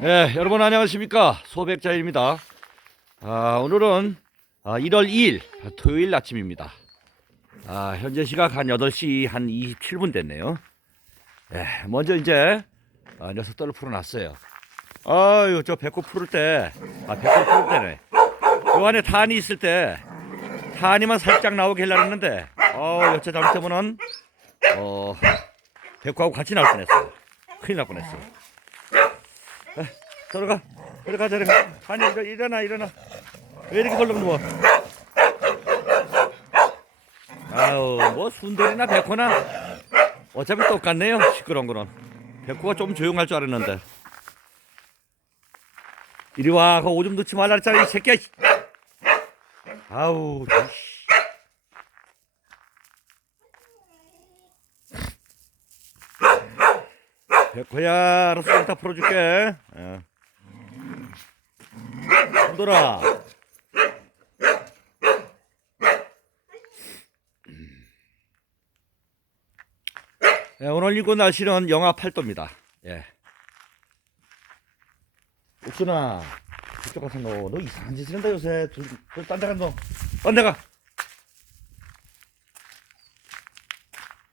네, 여러분 안녕하십니까 소백자입니다. 아, 오늘은 아, 1월 2일 토요일 아침입니다. 아, 현재 시각 한 8시 한 27분 됐네요. 네, 먼저 이제 아, 녀석들을 풀어놨어요. 아유, 저 배꼽 풀을 때, 아, 배꼽 풀을 때네. 요 안에 탄이 있을 때, 탄이만 살짝 나오게 했는데, 어, 여차 잘못하면은, 어, 배꼽하고 같이 나올 뻔했어요. 큰일 날 뻔했어요. 들어가. 들어가 들어가. 아니 일어, 일어나 일어나. 왜 이렇게 벌렁 누워? 아유 뭐 순돌이나 백호나. 어차피 똑같네요. 시끄러운 거는. 백호가 좀 조용할 줄 알았는데. 이리 와 그거 오줌 넣지 말라 그랬잖아 이 새끼야. 이. 아우 씨. 백호야 알았어. 좀다 풀어줄게. 어. 손들아 예, 오늘 이곳 날씨는 영하 8도입니다. 예. 옥순아 그쪽 가서 너, 너 이상한 짓을 한다 요새. 딴데 가 너 딴데 가.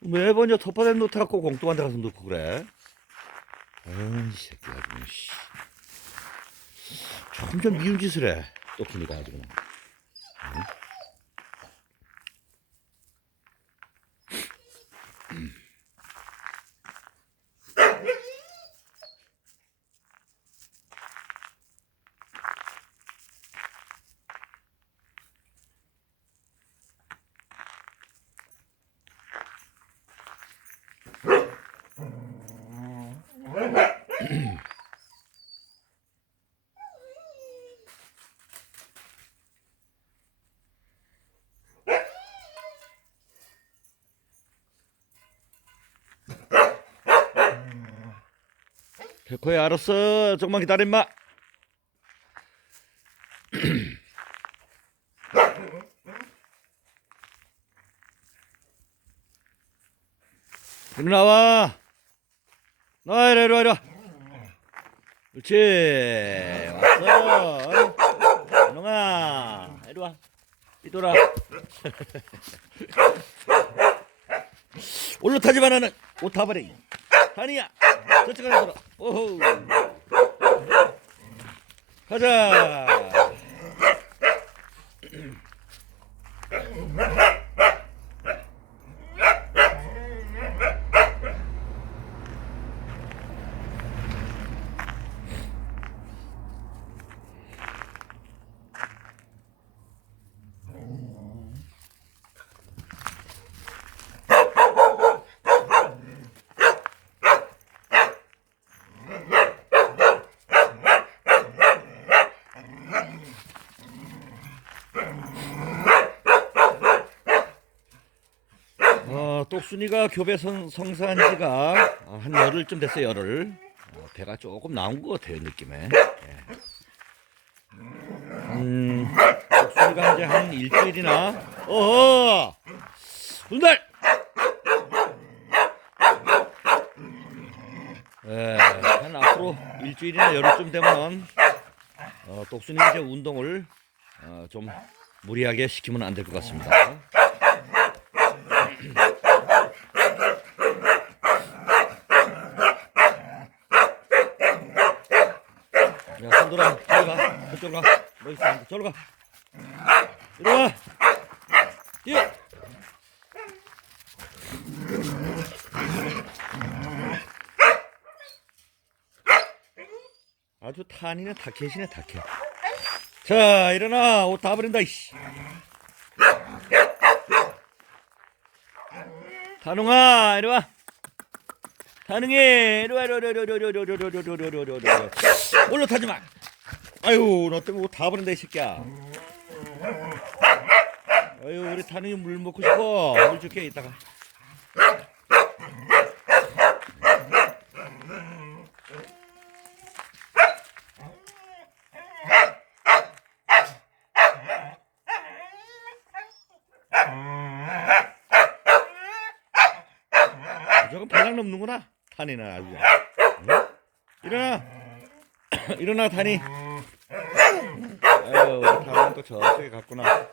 매번 저 텃밭에 놓다 갖고 공뚱한 데 가서 놓고 그래. 아이 새끼야 좀 씨. 점점 미운 짓을 해 똑순이가 아주 그냥 응? 백호야 알았어. 조금만 기다려 임마. 이리 나와. 나와 이리 와 이리 와. 그렇지. 왔어. 연웅아 이리 와. 이돌아. 올라타지만 옷 타버려 아니야. 저쪽 가서 돌아 오호. 가자 어, 똑순이가 교배 성, 성사한 지가 어, 한 열흘쯤 됐어요 열흘 어, 배가 조금 나온 것 같아요 느낌에 예. 음, 똑순이가 이제 한 일주일이나 어허 분달 예, 한 앞으로 일주일이나 열흘쯤 되면 어, 똑순이 이제 운동을 어, 좀 무리하게 시키면 안 될 것 같습니다. 야, 손들아, 저리 가. 저쪽 가. 뭐 있어? 저리 가. 이리 와. 뛰어. 아주 탄이네 타켓이네 타켓. 자, 일어나. 옷 다 버린다, 이씨. 단웅아, 이리 와. 단웅이, 이리 와, 이리 와, 이리 와, 이리 와, 이리 와, 이리 와, 이리 와, 이리 와, 이리 와, 이리 와, 이리 와. 올라 타지 마. 아유, 너 때문에 옷다 버린다, 이 새끼야. 아유, 우리 단웅이 물 먹고 싶어. 물 줄게, 이따가. 저건 배낭 넘는구나. 탄이나 아주. 응? 일어나. 일어나 타니. 아유, 우리 타는 또 저쪽에 갔구나.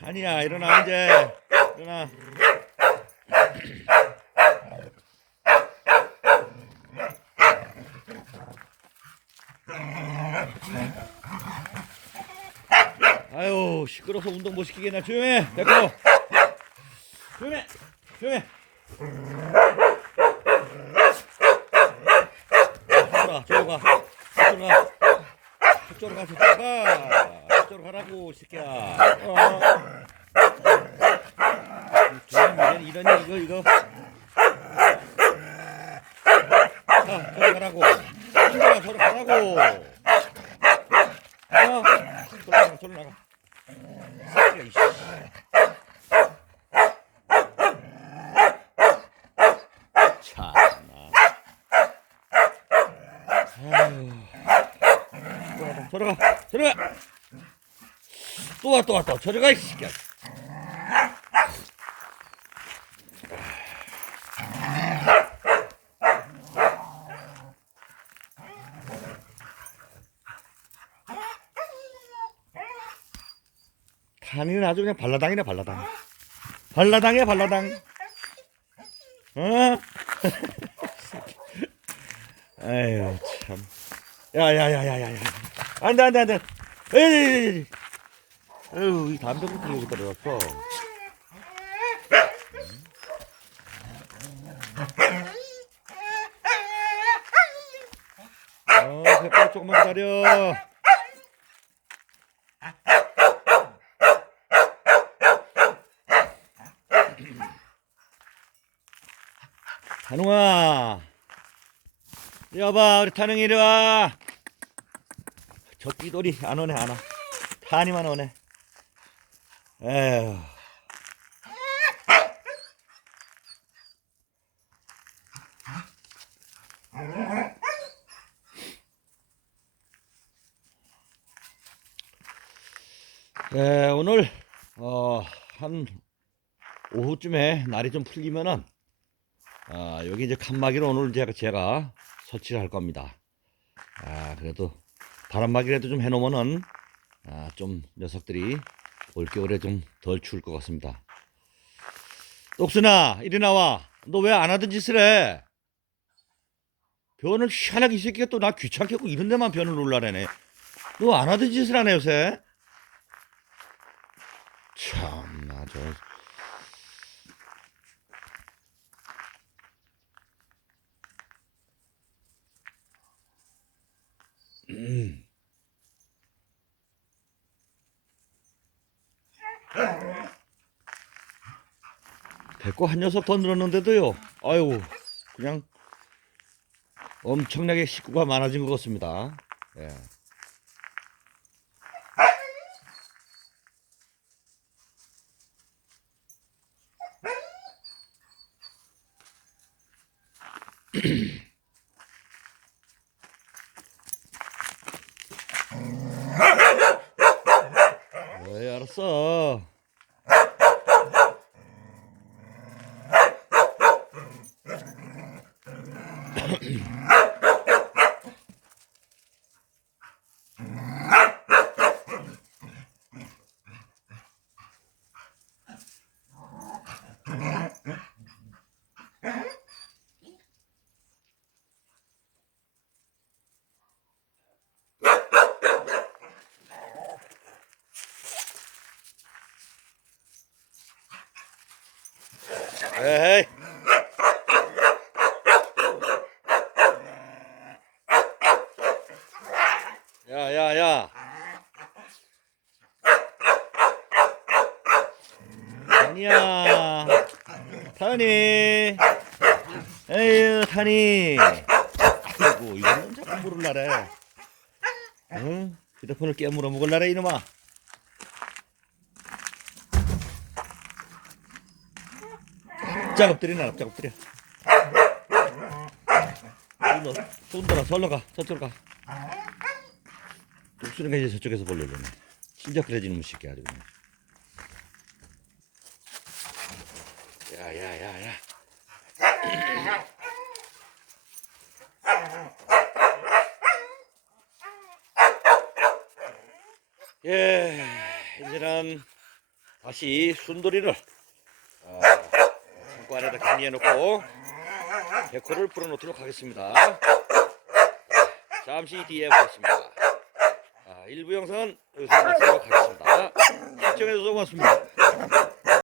타니야, 일어나 이제. 일어나. 아유 시끄러서 운동 못 시키겠나? 조용해. 됐고. 조용해. 조용해. 가라 저로 가. 저쪽으로 가. 저쪽으로 가 저쪽으로 가. 저쪽으로 가라고 이 새끼야. 어. 조용히 이런 이런 이거 이거. 자 저리 가라고. 친구야 저리 가라고 어 저리 나가 저리 나가 새끼야, 이씨. 참나. 아유. 저리 가, 저리 가. 또 와, 또. 저리 가, 이 새끼야. 탄이는 아주 그냥 발라당이네 발라당 발라당이야 발라당 어? 아유 참 야야야야야야 안돼 안돼 안돼 에이 아유 이 담배부터 여기 떨어졌어 어 백발 조금만 기다려. 이리 와봐 우리 탄웅이 이리 와 저 끼돌이 안 오네 안 와. 탄이만 오네 에휴 네, 오늘 어, 한 오후쯤에 날이 좀 풀리면은 아, 여기 이제 칸막이로 오늘 제가, 제가 설치를 할 겁니다. 아, 그래도 바람막이라도 좀 해놓으면은 아, 좀 녀석들이 올겨울에 좀 덜 추울 것 같습니다. 똑순아, 이리 나와. 너 왜 안 하던 짓을 해? 변을 희한하게 이 새끼가 또 나 귀찮게 하고 이런 데만 변을 놀라래네. 너 안 하던 짓을 하네 요새. 참나 저 음. 됐고 한 녀석 더 늘었는데도요. 아유 그냥 엄청나게 식구가 많아진 것 같습니다. 예. 네, 알았어. 에이. 야, 야, 야. 타니야. 타니. 에휴, 타니. 아이고, 이거는 자꾸 물을라래. 응? 휴대폰을 깨물어 먹을라래, 이놈아. 작업들이나 작업들이야. 너, 손 들어, 절로 가, 저쪽으로 가. 독수리가 이제 저쪽에서 네 진짜 그래지는 무식해 아주 그냥. 야야야야. 예 이제는 다시 순돌이를 어, 창고 안에다 정리해 놓고 데코를 풀어놓도록 하겠습니다. 잠시 뒤에 보겠습니다. 아, 일부 영상은 여기서 마치도록 하겠습니다. 시청해주셔서 고맙습니다